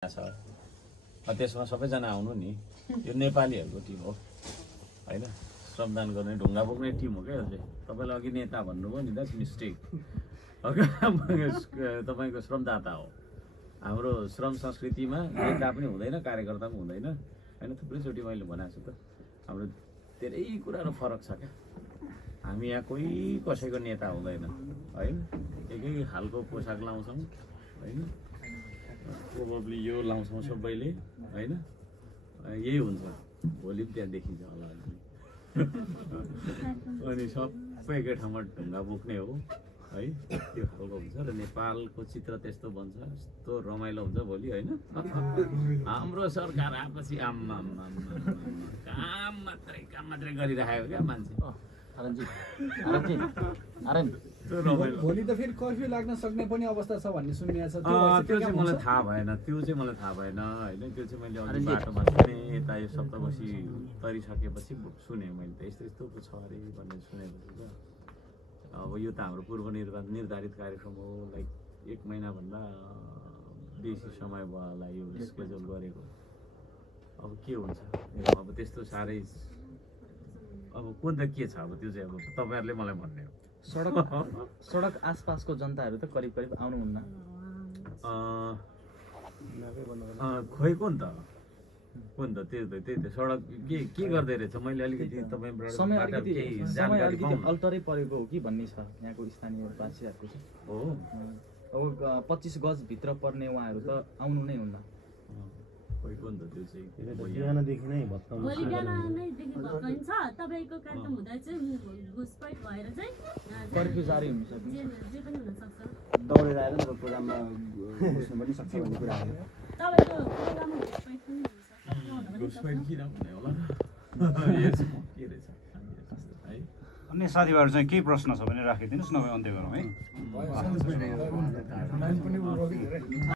त्यसमा सबैजना आउनु नि। यो नेपालीहरूको टिम हो हैन, श्रमदान गर्ने ढुङ्गा बोक्ने टिम हो क्या यो चाहिँ। तपाईँले अघि नेता भन्नुभयो नि, द्याट्स मिस्टेक। तपाईँको श्रमदाता हो। हाम्रो श्रम संस्कृतिमा नेता पनि हुँदैन, कार्यकर्ता पनि हुँदैन हैन। थुप्रैचोटि मैले भनेको छु त, हाम्रो धेरै कुराहरू फरक छ क्या। हामी यहाँ कोही कसैको नेता हुँदैन हैन। एकै खालको पोसाक लाउँछौँ हैन, प्रोबब्ली यो लाउँछौँ सबैले हैन। यही हुन्छ, भोलि पनि त्यहाँ देखिन्छ होला। अनि सबै एकै ठाउँमा ढुङ्गा बोक्ने हो है, त्यो खालको हुन्छ। र नेपालको चित्र त्यस्तो बन्छ, यस्तो रमाइलो हुन्छ भोलि होइन। हाम्रो सरकार आएपछि काम मात्रै गरिराखेको क्या मान्छे। भोलि त फेरि कर्फ्यू लाग्न सक्ने पनि अवस्था छ भन्ने सुनिएको छ। त्यो चाहिँ मलाई थाहा भएन, होइन। त्यो चाहिँ मैले अघि बाटोमा सुने, यता यो सप्तवर्षी तरिसकेपछि सुने मैले त, यस्तो छ अरे भन्ने सुनेपछि त। अब यो त हाम्रो पूर्व निर्धारित कार्यक्रम हो, लाइक 1 महिनाभन्दा बेसी समय भयो होला यो स्केड्युल गरेको। अब के हुन्छ अब त्यस्तो साह्रै, अब कुन त के छ अब त्यो चाहिँ अब तपाईँहरूले मलाई भन्ने हो। सडक आसपासको जनताहरू त करिब आउनुहुन्न। खोइ कुन त त्यही त सडक के गर्दै रहेछ। मैले अलिकति तपाईँ समय अलिकति अल्टरै परेको हो कि भन्ने छ यहाँको स्थानीयवासीहरूको चाहिँ। हो अब 25 गजभित्र पर्ने उहाँहरू त आउनु नै हुन्न। खोइ कुन त त्यो चाहिँ बिहानदेखि नै भत्काउनु भोलि बिहानदेखि भत्काइन्छ। तपाईँको कार्यक्रम हुँदा चाहिँ घुसपैठ भएर चाहिँ कर्फ्यू जारी हुन्छ, जे पनि हुनसक्छ। दौडेर आएर नि प्रोग्राममा घुस्नु पनि सक्छ भन्ने कुरा हो। तपाईँको प्रोग्राममा घुसपैठ पनि हुनसक्छ। घुसपैठ किन हुने होला के रहेछ है। अन्य साथीभाइहरू चाहिँ केही प्रश्न छ भने राखिदिनुहोस्, नभए अन्त्य गरौँ है।